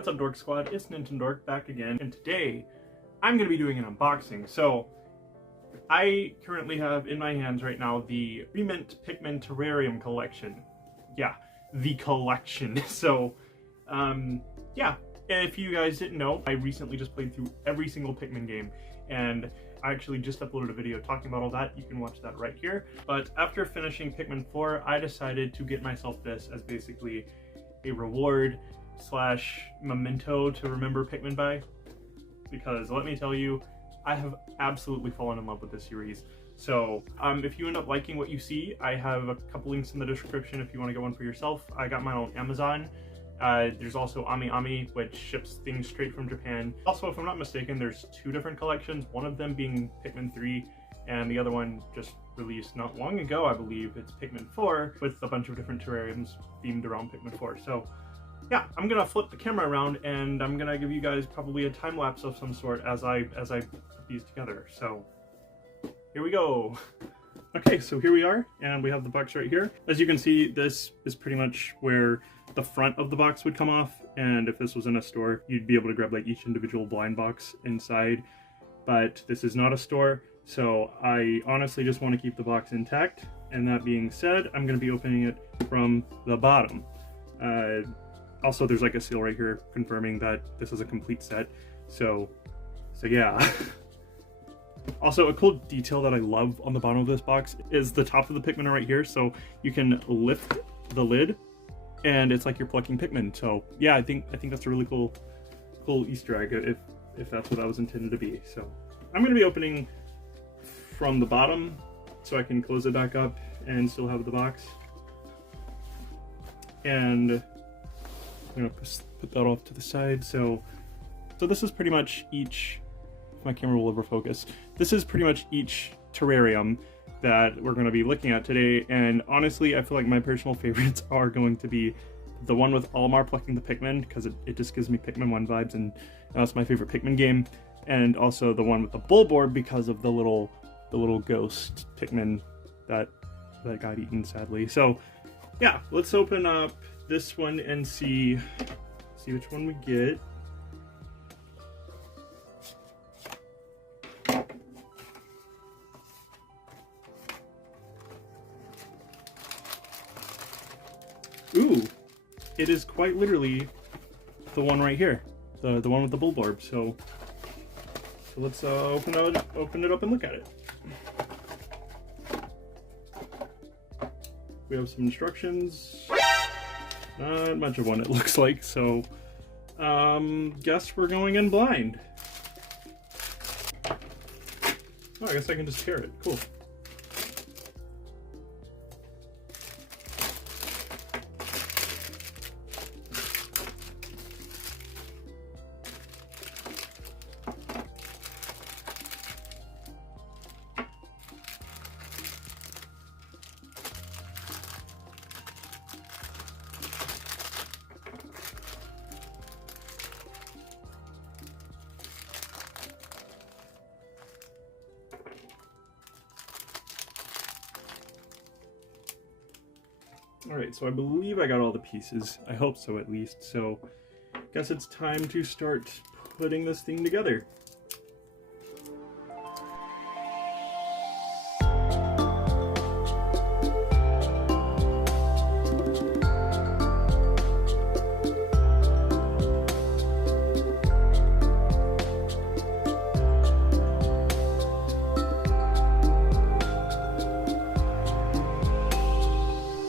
What's up, Dork Squad? It's Nintendork back again, and today I'm going to be doing an unboxing. So, I currently have in my hands right now the Re-Ment Pikmin Terrarium collection. Yeah, the collection. So, yeah, if you guys didn't know, I recently just played through every single Pikmin game, and I actually just uploaded a video talking about all that. You can watch that right here. But after finishing Pikmin 4, I decided to get myself this as basically a reward slash memento to remember Pikmin by, because let me tell you, I have absolutely fallen in love with this series. So if you end up liking what you see, I have a couple links in the description if you want to get one for yourself. I got mine on Amazon. There's also Ami, which ships things straight from Japan. Also, if I'm not mistaken, there's two different collections, one of them being Pikmin 3, and the other one just released not long ago, I believe. It's Pikmin 4, with a bunch of different terrariums themed around Pikmin 4. So yeah, I'm gonna flip the camera around and I'm gonna give you guys probably a time lapse of some sort as I put these together. So here we go. Okay, so here we are, and we have the box right here. As you can see, this is pretty much where the front of the box would come off, and if this was in a store, you'd be able to grab like each individual blind box inside. But this is not a store, so I honestly just want to keep the box intact. And that being said, I'm going to be opening it from the bottom. Also, there's like a seal right here confirming that this is a complete set. So yeah. Also, a cool detail that I love on the bottom of this box is the top of the Pikmin right here. So you can lift the lid, and it's like you're plucking Pikmin. So yeah, I think that's a really cool Easter egg if that's what that was intended to be. So I'm going to be opening from the bottom so I can close it back up and still have the box. And I'm going to put that off to the side. So this is pretty much each, if my camera will ever focus, this is pretty much each terrarium that we're going to be looking at today. And honestly, I feel like my personal favorites are going to be the one with Olimar plucking the Pikmin, because it just gives me Pikmin 1 vibes, and that's my favorite Pikmin game. And also the one with the Bulborb, because of the little ghost Pikmin that got eaten, sadly. So yeah, let's open up this one and see which one we get. Ooh, it is quite literally the one right here, the one with the Bulborb. So let's open it up and look at it. We have some instructions. Not much of one, it looks like. So guess we're going in blind. Oh, I guess I can just tear it. Cool. Alright, so I believe I got all the pieces. I hope so, at least. So, guess it's time to start putting this thing together.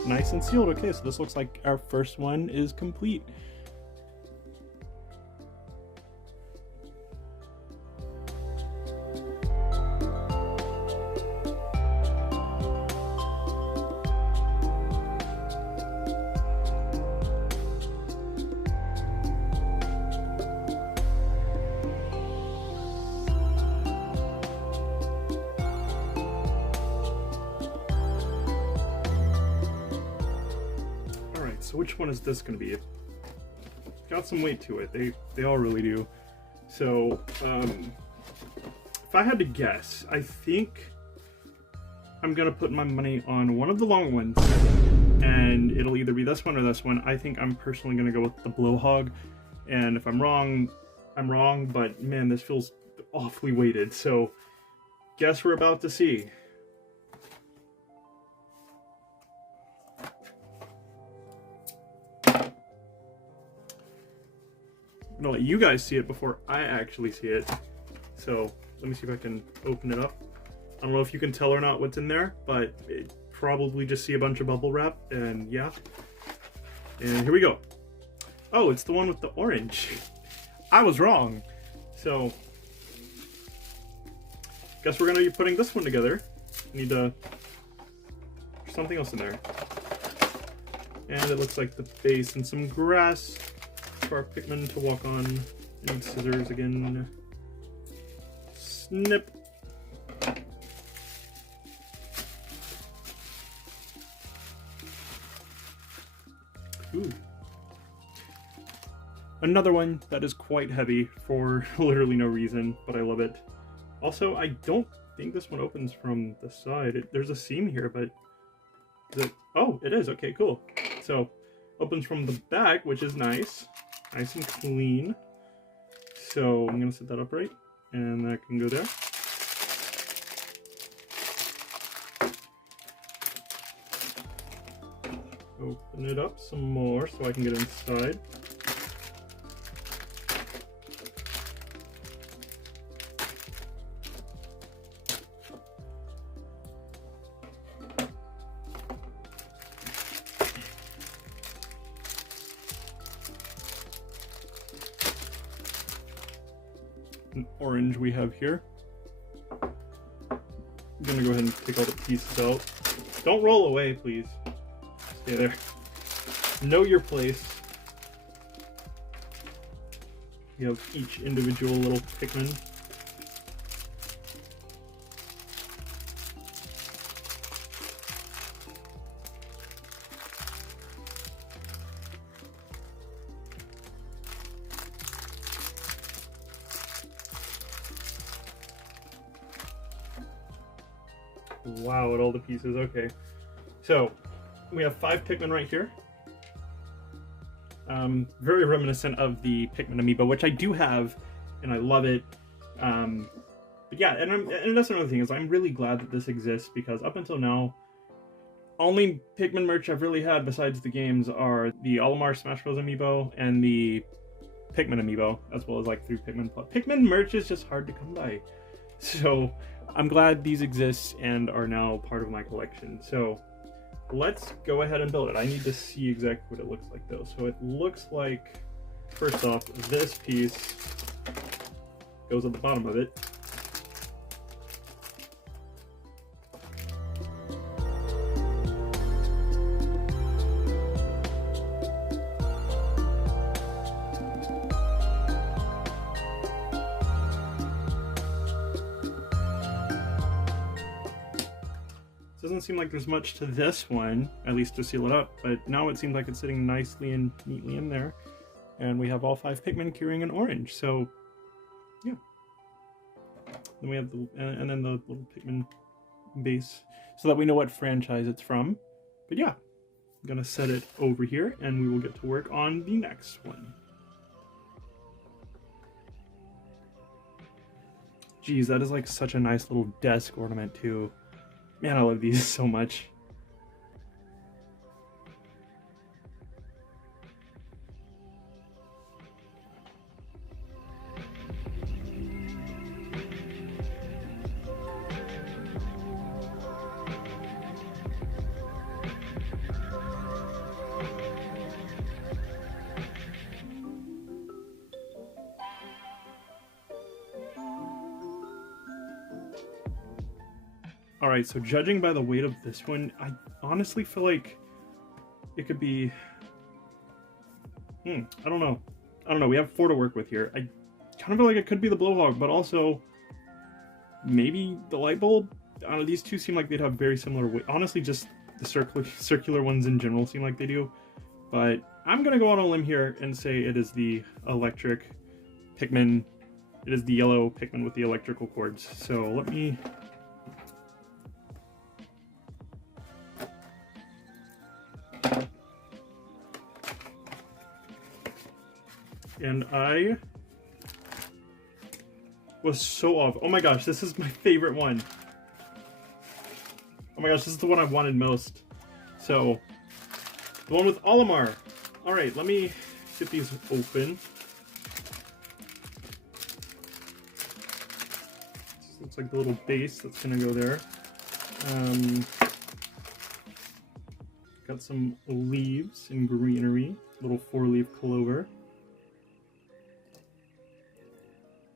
Nice and sealed. Okay, so this looks like our first one is complete. So which one is this going to be? It's got some weight to it. They all really do. So if I had to guess, I think I'm going to put my money on one of the long ones, and it'll either be this one or this one. I think I'm personally going to go with the Blowhog, And if I'm wrong, I'm wrong, but man, this feels awfully weighted, so guess we're about to see. I'm gonna let you guys see it before I actually see it. So let me see if I can open it up. I don't know if you can tell or not what's in there, but it probably just see a bunch of bubble wrap, and yeah. And here we go. Oh, it's the one with the orange. I was wrong. So, guess we're gonna be putting this one together. Need to, there's something else in there. And it looks like the base and some grass for our Pikmin to walk on. I need scissors again. Snip. Ooh. Another one that is quite heavy for literally no reason, but I love it. Also, I don't think this one opens from the side. There's a seam here, but is it? Oh, it is. Okay, cool. So, opens from the back, which is nice. Nice and clean. So, I'm going to set that up right, and that can go there. Open it up some more so I can get inside. An orange we have here. I'm gonna go ahead and take all the pieces out. Don't roll away, please. Stay there. Know your place. You have each individual little Pikmin. Wow, at all the pieces. Okay. So, we have 5 Pikmin right here. Very reminiscent of the Pikmin amiibo, which I do have, and I love it. But yeah, and that's another thing, is I'm really glad that this exists, because up until now, only Pikmin merch I've really had besides the games are the Olimar Smash Bros. Amiibo and the Pikmin amiibo, as well as like 3 Pikmin Plus. Pikmin merch is just hard to come by. So I'm glad these exist and are now part of my collection. So let's go ahead and build it. I need to see exactly what it looks like though. So it looks like, first off, this piece goes at the bottom of it. Doesn't seem like there's much to this one, at least to seal it up, but now it seems like it's sitting nicely and neatly in there. And we have all 5 Pikmin carrying an orange, so yeah. Then we have the, and then the little Pikmin base, so that we know what franchise it's from. But yeah, I'm gonna set it over here, and we will get to work on the next one. Geez, that is like such a nice little desk ornament too. Man, I love these so much. Alright, so judging by the weight of this one, I honestly feel like it could be... I don't know. We have 4 to work with here. I kind of feel like it could be the blowhog, but also maybe the light bulb? I don't know, these two seem like they'd have very similar weight. Honestly, just the circular ones in general seem like they do. But I'm going to go on a limb here and say it is the electric Pikmin. It is the yellow Pikmin with the electrical cords. So let me... And I was so off. Oh my gosh, this is my favorite one. Oh my gosh, this is the one I wanted most. So, the one with Olimar. Alright, let me get these open. This looks like the little base that's gonna go there. Got some leaves and greenery. Little 4-leaf clover.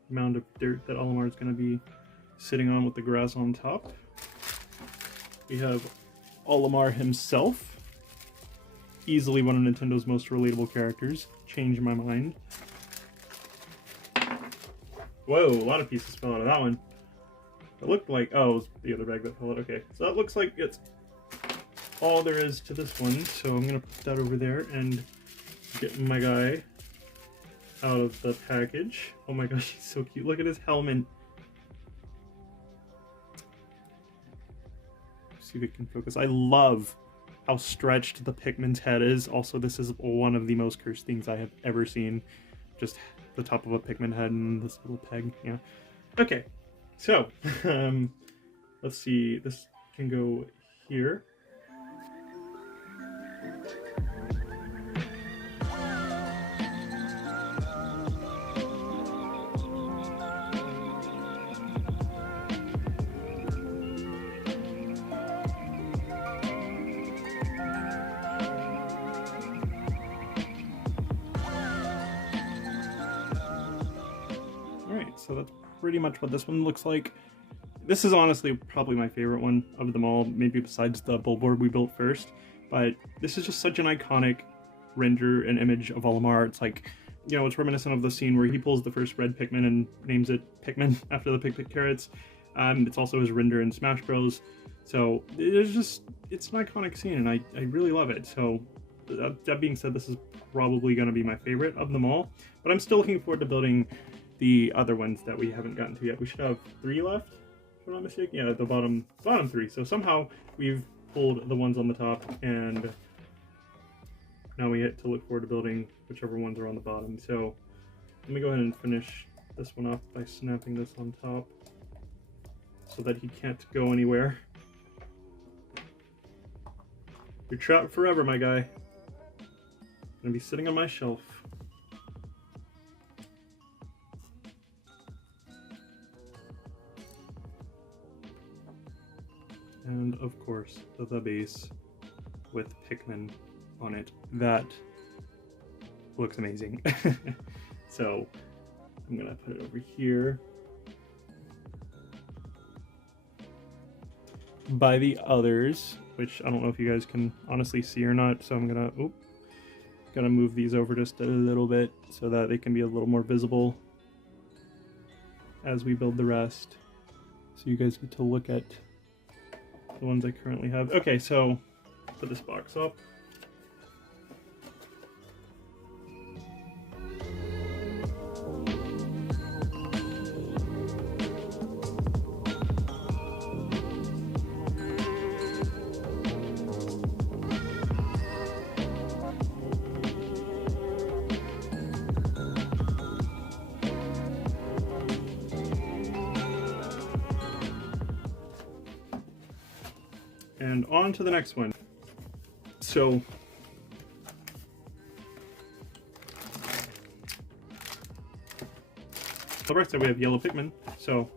Mound of dirt that Olimar is going to be sitting on with the grass on top. We have Olimar himself. Easily one of Nintendo's most relatable characters. Changed my mind. Whoa, a lot of pieces fell out of that one. It looked like, oh, it was the other bag that fell out. Okay, so that looks like it's all there is to this one. So I'm going to put that over there and get my guy out of the package. Oh my gosh, he's so cute. Look at his helmet. Let's see if it can focus. I love how stretched the Pikmin's head is. Also, this is one of the most cursed things I have ever seen. Just the top of a Pikmin head and this little peg. Yeah. Okay, so let's see. This can go here. So that's pretty much what this one looks like. This is honestly probably my favorite one of them all, maybe besides the billboard we built first. But this is just such an iconic render and image of Olimar. It's like, you know, it's reminiscent of the scene where he pulls the first red Pikmin and names it Pikmin after the Pikmin carrots. It's also his render in Smash Bros. So it's an iconic scene, and I really love it. So that being said, this is probably going to be my favorite of them all. But I'm still looking forward to building the other ones that we haven't gotten to yet. We should have 3 left, if I'm not mistaken. Yeah, the bottom 3. So somehow we've pulled the ones on the top, and now we get to look forward to building whichever ones are on the bottom. So let me go ahead and finish this one off by snapping this on top so that he can't go anywhere. You're trapped forever, my guy. Gonna be sitting on my shelf. And of course, the base with Pikmin on it. That looks amazing. So I'm gonna put it over here by the others, which I don't know if you guys can honestly see or not. So I'm gonna move these over just a little bit so that they can be a little more visible as we build the rest. So you guys get to look at the ones I currently have. Okay, so put this box up. And on to the next one. So the right side we have yellow Pikmin. So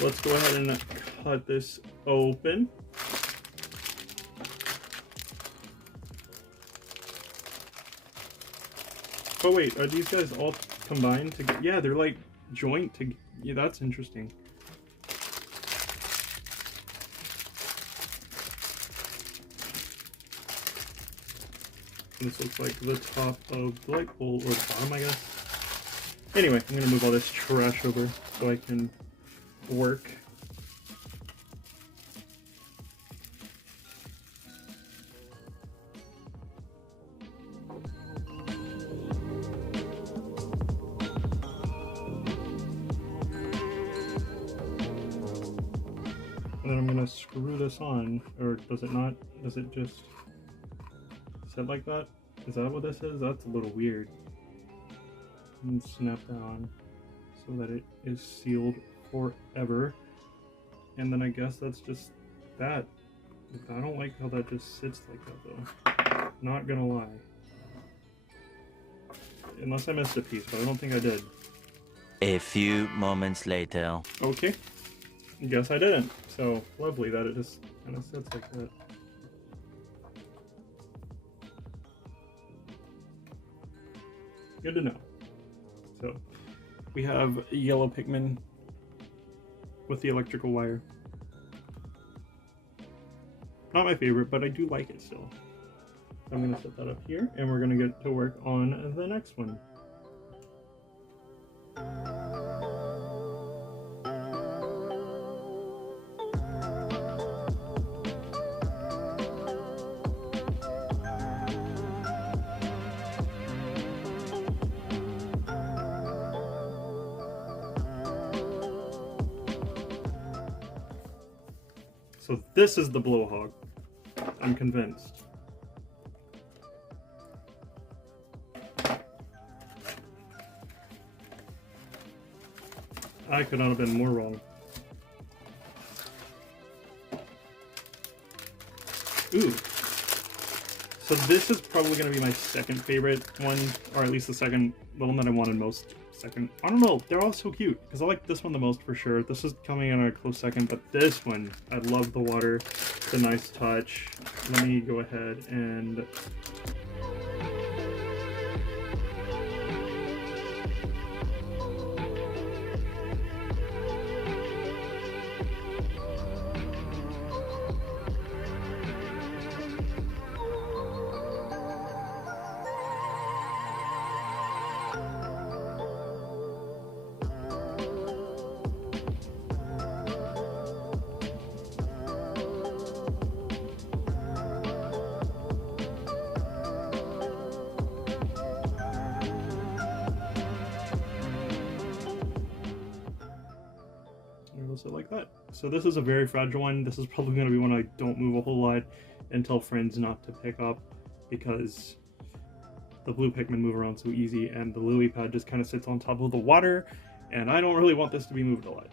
let's go ahead and cut this open. Oh wait, are these guys all combined together? Yeah, they're like joint to. Yeah, that's interesting. This looks like the top of the light bulb, or the bottom, I guess. Anyway, I'm gonna move all this trash over so I can work. And then I'm gonna screw this on, or does it not? Does it just sit like that? Is that what this is? That's a little weird. and snap that on so that it is sealed forever. And then I guess that's just that. I don't like how that just sits like that though. Not gonna lie. Unless I missed a piece, but I don't think I did. A few moments later. Okay. Guess I didn't. So lovely that it just kind of sits like that. Good to know. So we have yellow Pikmin with the electrical wire. Not my favorite, but I do like it still. I'm going to set that up here, and we're going to get to work on the next one. So this is the blowhog. I'm convinced. I could not have been more wrong. Ooh. So this is probably going to be my second favorite one, or at least the second, the one that I wanted most. Second. I don't know, they're all so cute, because I like this one the most for sure. This is coming in a close second, but this one, I love the water. It's a nice touch. Let me go ahead and... it like that. So this is a very fragile one. This is probably going to be one I don't move a whole lot and tell friends not to pick up, because the blue Pikmin move around so easy and the lily pad just kind of sits on top of the water, and I don't really want this to be moved a lot.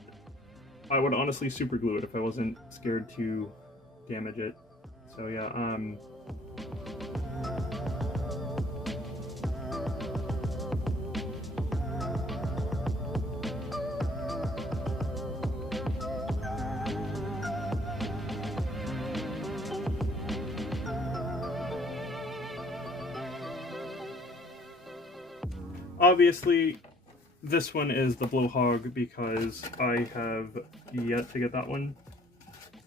I would honestly super glue it if I wasn't scared to damage it. So yeah, obviously, this one is the blowhog because I have yet to get that one.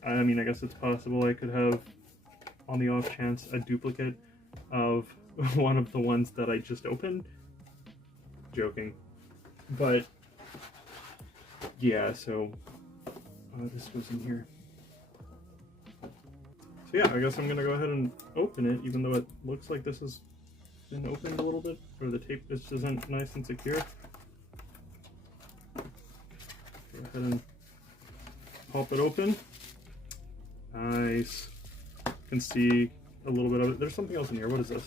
I mean, I guess it's possible I could have, on the off chance, a duplicate of one of the ones that I just opened. Joking. But, yeah, so this goes in here. So yeah, I guess I'm going to go ahead and open it, even though it looks like this has been opened a little bit, or the tape just isn't nice and secure. Go ahead and pop it open. Nice. You can see a little bit of it. There's something else in here. What is this?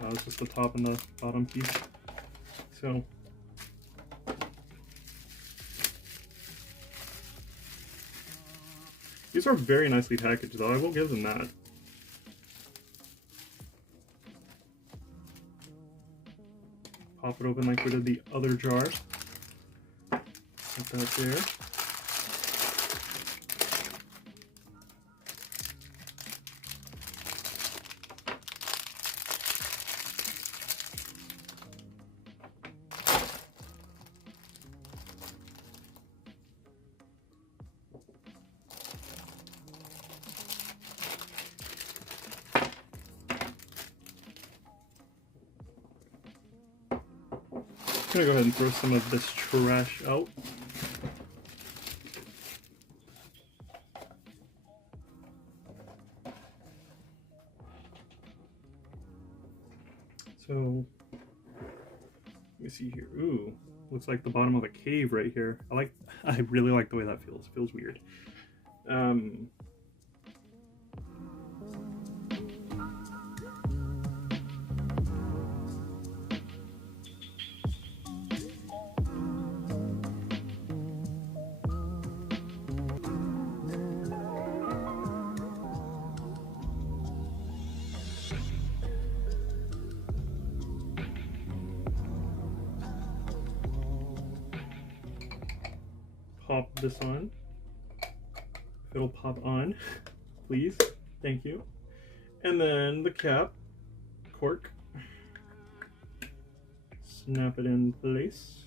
Oh, it's just the top and the bottom piece. So these are very nicely packaged, though. I will give them that. Pop it open like we did the other jar. Put that there. I'm gonna go ahead and throw some of this trash out. So, let me see here. Ooh, looks like the bottom of a cave right here. I really like the way that feels. It feels weird. this on. If it'll pop on, please. Thank you. And then the cap, cork. Snap it in place.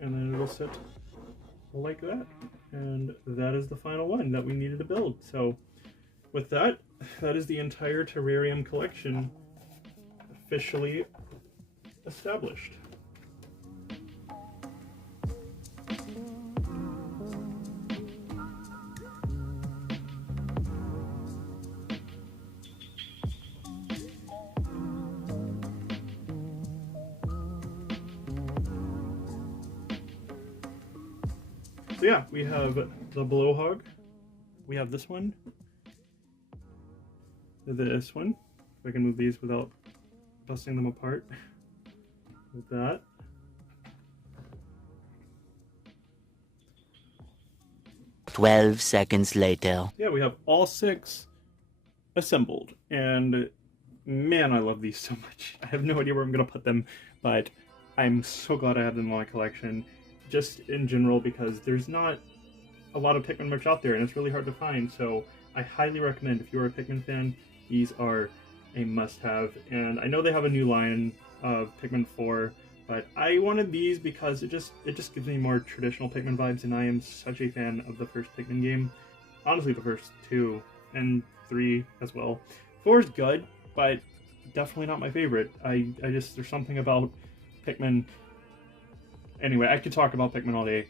And then it'll sit like that. And that is the final one that we needed to build. So with that, that is the entire terrarium collection officially established. So yeah, we have the blowhog, we have this one, this one, if I can move these without busting them apart, with that. "12 seconds later." Yeah, we have all 6 assembled, and man, I love these so much. I have no idea where I'm going to put them, but I'm so glad I have them in my collection, just in general, because there's not a lot of Pikmin merch out there, and it's really hard to find, so I highly recommend, if you're a Pikmin fan, these are a must-have. And I know they have a new line of Pikmin 4, but I wanted these because it just gives me more traditional Pikmin vibes, and I am such a fan of the first Pikmin game. Honestly, the first 2 and 3 as well. 4 is good, but definitely not my favorite. I just, there's something about Pikmin. Anyway, I could talk about Pikmin all day.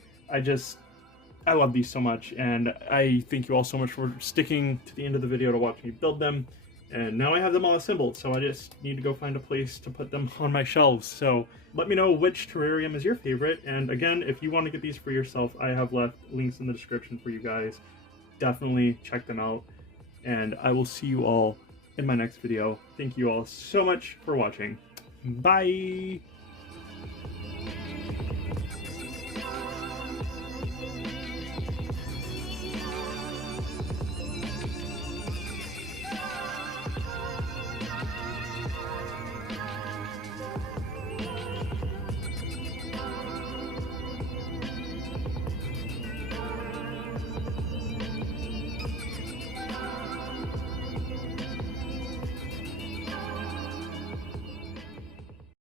I love these so much, and I thank you all so much for sticking to the end of the video to watch me build them. And now I have them all assembled, so I just need to go find a place to put them on my shelves. So let me know which terrarium is your favorite, and again, if you want to get these for yourself, I have left links in the description for you guys. Definitely check them out, and I will see you all in my next video. Thank you all so much for watching. Bye!